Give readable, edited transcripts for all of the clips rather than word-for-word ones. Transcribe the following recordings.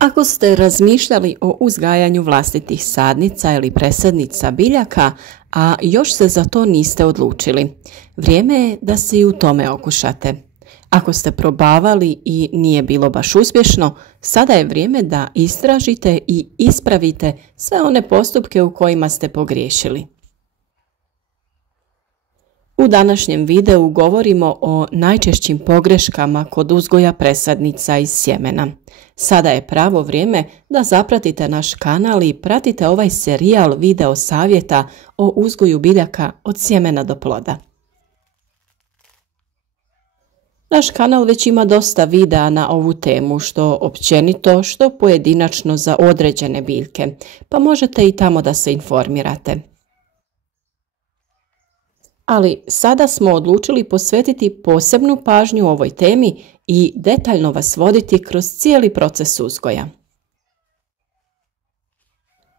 Ako ste razmišljali o uzgajanju vlastitih sadnica ili presadnica biljaka, a još se za to niste odlučili, vrijeme je da se i u tome okušate. Ako ste probavali i nije bilo baš uspješno, sada je vrijeme da istražite i ispravite sve one postupke u kojima ste pogriješili. U današnjem videu govorimo o najčešćim pogreškama kod uzgoja presadnica iz sjemena. Sada je pravo vrijeme da zapratite naš kanal i pratite ovaj serijal video savjeta o uzgoju biljaka od sjemena do ploda. Naš kanal već ima dosta videa na ovu temu, što općenito, što pojedinačno za određene biljke, pa možete i tamo da se informirate. Ali sada smo odlučili posvetiti posebnu pažnju ovoj temi i detaljno vas voditi kroz cijeli proces uzgoja.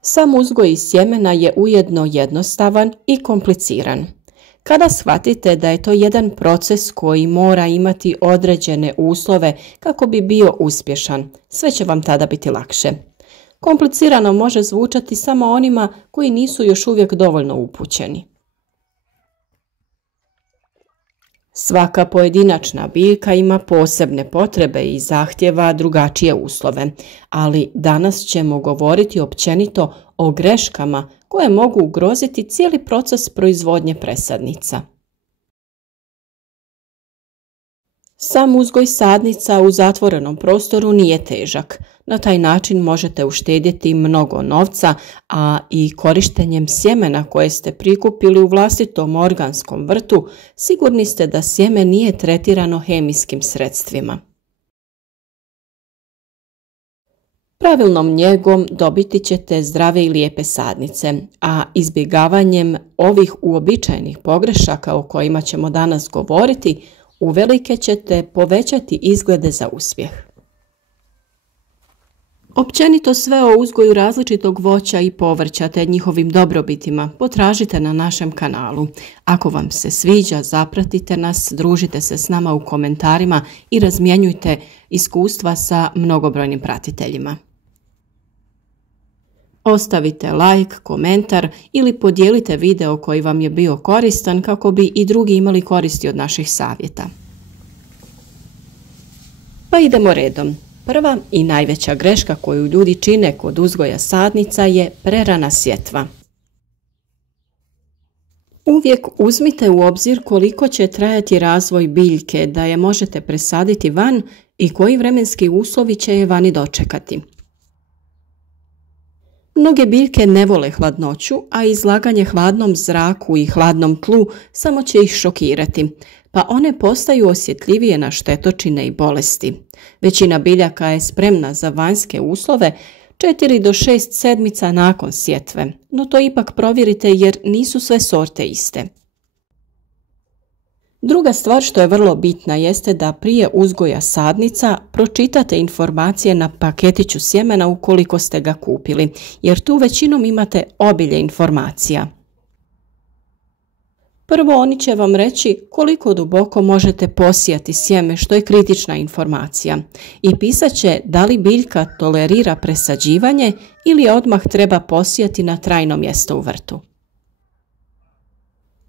Sam uzgoj iz sjemena je ujedno jednostavan i kompliciran. Kada shvatite da je to jedan proces koji mora imati određene uslove kako bi bio uspješan, sve će vam tada biti lakše. Komplicirano može zvučati samo onima koji nisu još uvijek dovoljno upućeni. Svaka pojedinačna biljka ima posebne potrebe i zahtjeva drugačije uslove, ali danas ćemo govoriti općenito o greškama koje mogu ugroziti cijeli proces proizvodnje presadnica. Sam uzgoj sadnica u zatvorenom prostoru nije težak. Na taj način možete uštedjeti mnogo novca, a i korištenjem sjemena koje ste prikupili u vlastitom organskom vrtu, sigurni ste da sjeme nije tretirano hemijskim sredstvima. Pravilnom njegom dobiti ćete zdrave i lijepe sadnice, a izbjegavanjem ovih uobičajenih pogrešaka o kojima ćemo danas govoriti, uvelike ćete povećati izglede za uspjeh. Općenito sve o uzgoju različitog voća i povrća te njihovim dobrobitima potražite na našem kanalu. Ako vam se sviđa, zapratite nas, družite se s nama u komentarima i razmjenjujte iskustva sa mnogobrojnim pratiteljima. Ostavite like, komentar ili podijelite video koji vam je bio koristan kako bi i drugi imali koristi od naših savjeta. Pa idemo redom. Prva i najveća greška koju ljudi čine kod uzgoja sadnica je prerana sjetva. Uvijek uzmite u obzir koliko će trajati razvoj biljke da je možete presaditi van i koji vremenski uslovi će je vani dočekati. Mnoge biljke ne vole hladnoću, a izlaganje hladnom zraku i hladnom tlu samo će ih šokirati, pa one postaju osjetljivije na štetočine i bolesti. Većina biljaka je spremna za vanjske uslove 4 do 6 sedmica nakon sjetve, no to ipak provjerite jer nisu sve sorte iste. Druga stvar što je vrlo bitna jeste da prije uzgoja sadnica pročitate informacije na paketiću sjemena ukoliko ste ga kupili, jer tu većinom imate obilje informacija. Prvo, oni će vam reći koliko duboko možete posijati sjeme, što je kritična informacija, i pisat će da li biljka tolerira presađivanje ili odmah treba posijati na trajno mjesto u vrtu.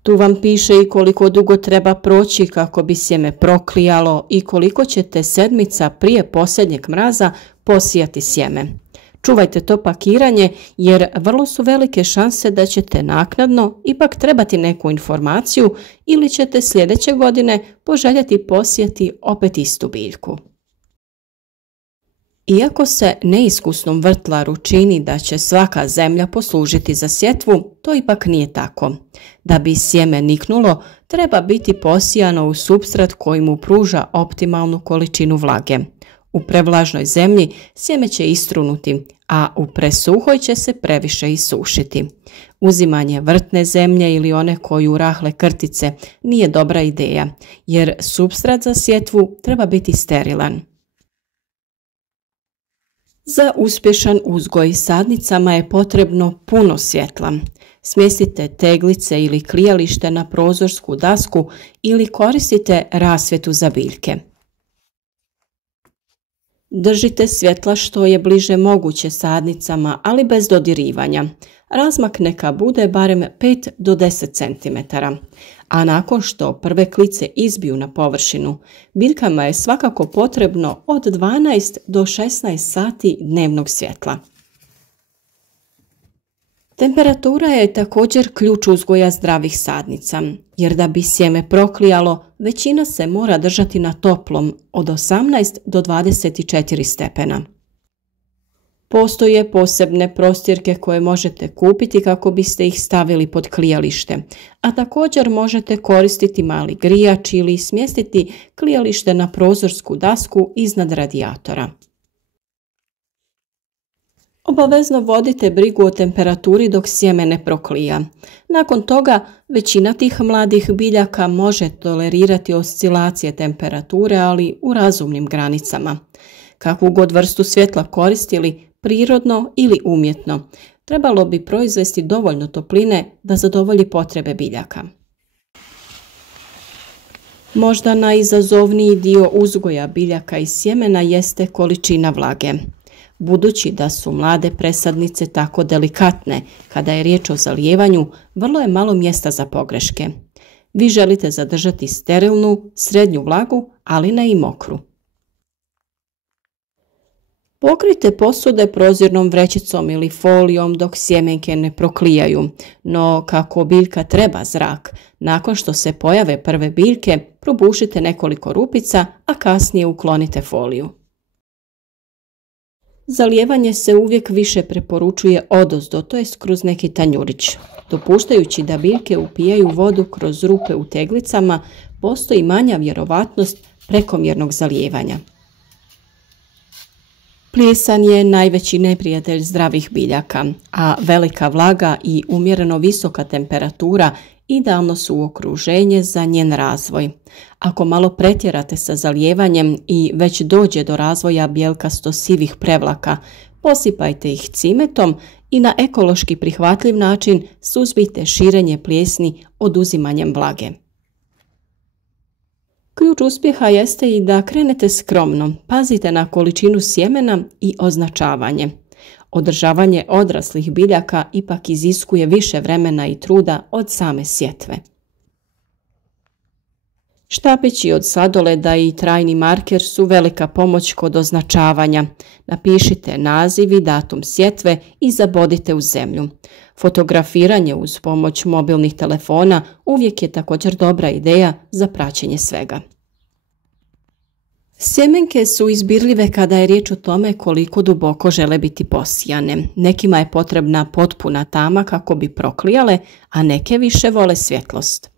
Tu vam piše i koliko dugo treba proći kako bi sjeme proklijalo i koliko ćete sedmica prije posljednjeg mraza posijati sjeme. Čuvajte to pakiranje jer vrlo su velike šanse da ćete naknadno ipak trebati neku informaciju ili ćete sljedeće godine poželjeti posijati opet istu biljku. Iako se neiskusnom vrtlaru čini da će svaka zemlja poslužiti za sjetvu, to ipak nije tako. Da bi sjeme niknulo, treba biti posijano u supstrat koji mu pruža optimalnu količinu vlage. U prevlažnoj zemlji sjeme će istrunuti, a u presuhoj će se previše isušiti. Uzimanje vrtne zemlje ili one koju rahle krtice nije dobra ideja, jer supstrat za sjetvu treba biti sterilan. Za uspješan uzgoj sadnicama je potrebno puno svjetla. Smjestite teglice ili klijalište na prozorsku dasku ili koristite rasvjetu za biljke. Držite svjetla što je bliže moguće sadnicama, ali bez dodirivanja. Razmak neka bude barem 5 do 10 cm. A nakon što prve klice izbiju na površinu, biljkama je svakako potrebno od 12 do 16 sati dnevnog svjetla. Temperatura je također ključ uzgoja zdravih sadnica, jer da bi sjeme proklijalo, većina se mora držati na toplom od 18 do 24 stepena. Postoje posebne prostirke koje možete kupiti kako biste ih stavili pod klijalište, a također možete koristiti mali grijač ili smjestiti klijalište na prozorsku dasku iznad radijatora. Obavezno vodite brigu o temperaturi dok sjeme ne proklija. Nakon toga, većina tih mladih biljaka može tolerirati oscilacije temperature, ali u razumnim granicama. Kakvu god vrstu svjetla koristili, prirodno ili umjetno, trebalo bi proizvesti dovoljno topline da zadovolji potrebe biljaka. Možda najizazovniji dio uzgoja biljaka i sjemena jeste količina vlage. Budući da su mlade presadnice tako delikatne, kada je riječ o zalijevanju, vrlo je malo mjesta za pogreške. Vi želite zadržati sterilnu, srednju vlagu, ali ne i mokru. Pokrijte posude prozirnom vrećicom ili folijom dok sjemenke ne proklijaju, no kako biljka treba zrak, nakon što se pojave prve biljke, probušite nekoliko rupica, a kasnije uklonite foliju. Zalijevanje se uvijek više preporučuje odozdo, to jest kroz neki tanjurić. Dopuštajući da biljke upijaju vodu kroz rupe u teglicama, postoji manja vjerovatnost prekomjernog zalijevanja. Plijesan je najveći neprijatelj zdravih biljaka, a velika vlaga i umjereno visoka temperatura idealno su okruženje za njen razvoj. Ako malo pretjerate sa zalijevanjem i već dođe do razvoja bjelkasto-sivih prevlaka, posipajte ih cimetom i na ekološki prihvatljiv način suzbijte širenje plijesni oduzimanjem vlage. Ključ uspjeha jeste i da krenete skromno, pazite na količinu sjemena i označavanje. Održavanje odraslih biljaka ipak iziskuje više vremena i truda od same sjetve. Štapići od sladoleda i trajni marker su velika pomoć kod označavanja. Napišite naziv i datum sjetve i zabodite u zemlju. Fotografiranje uz pomoć mobilnih telefona uvijek je također dobra ideja za praćenje svega. Sjemenke su izbirljive kada je riječ o tome koliko duboko žele biti posijane. Nekima je potrebna potpuna tama kako bi proklijale, a neke više vole svjetlost.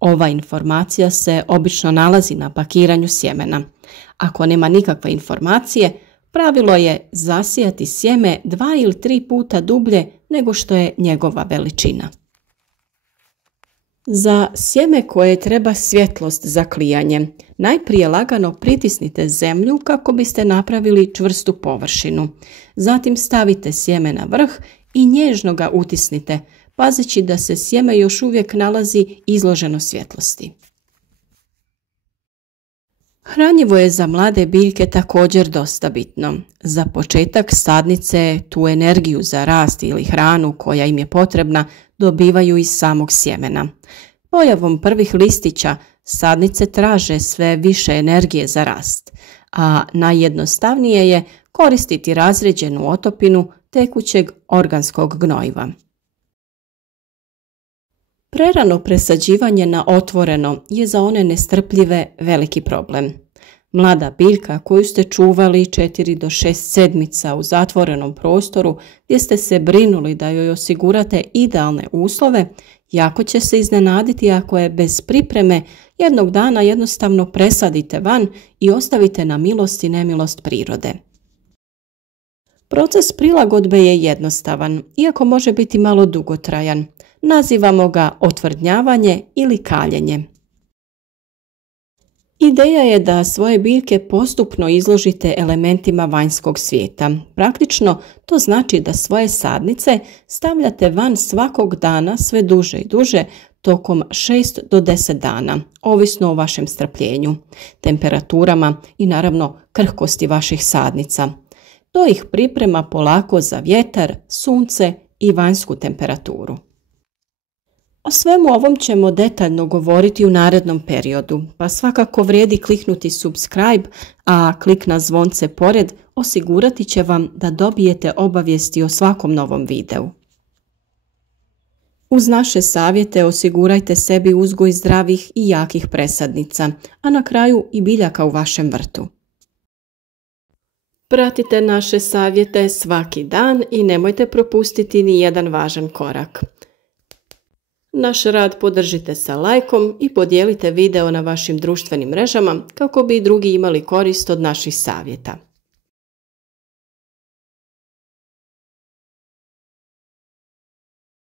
Ova informacija se obično nalazi na pakiranju sjemena. Ako nema nikakve informacije, pravilo je zasijati sjeme 2 ili 3 puta dublje nego što je njegova veličina. Za sjeme koje treba svjetlost za klijanje, najprije lagano pritisnite zemlju kako biste napravili čvrstu površinu. Zatim stavite sjeme na vrh i nježno ga utisnite, pazeći da se sjeme još uvijek nalazi izloženo svjetlosti. Hranjivo je za mlade biljke također dosta bitno. Za početak sadnice tu energiju za rast ili hranu koja im je potrebna dobivaju iz samog sjemena. Pojavom prvih listića sadnice traže sve više energije za rast, a najjednostavnije je koristiti razređenu otopinu tekućeg organskog gnojiva. Prerano presađivanje na otvoreno je za one nestrpljive veliki problem. Mlada biljka koju ste čuvali 4 do 6 sedmica u zatvorenom prostoru gdje ste se brinuli da joj osigurate idealne uslove, jako će se iznenaditi ako je bez pripreme jednog dana jednostavno presadite van i ostavite na milost i nemilost prirode. Proces prilagodbe je jednostavan, iako može biti malo dugotrajan. Nazivamo ga otvrdnjavanje ili kaljenje. Ideja je da svoje biljke postupno izložite elementima vanjskog svijeta. Praktično to znači da svoje sadnice stavljate van svakog dana sve duže i duže tokom 6 do 10 dana, ovisno o vašem strpljenju, temperaturama i naravno krhkosti vaših sadnica. To ih priprema polako za vjetar, sunce i vanjsku temperaturu. O svemu ovom ćemo detaljno govoriti u narednom periodu, pa svakako vrijedi kliknuti subscribe, a klik na zvonce pored osigurati će vam da dobijete obavijesti o svakom novom videu. Uz naše savjete osigurajte sebi uzgoj zdravih i jakih presadnica, a na kraju i biljaka u vašem vrtu. Pratite naše savjete svaki dan i nemojte propustiti ni jedan važan korak. Naš rad podržite sa lajkom i podijelite video na vašim društvenim mrežama kako bi i drugi imali korist od naših savjeta.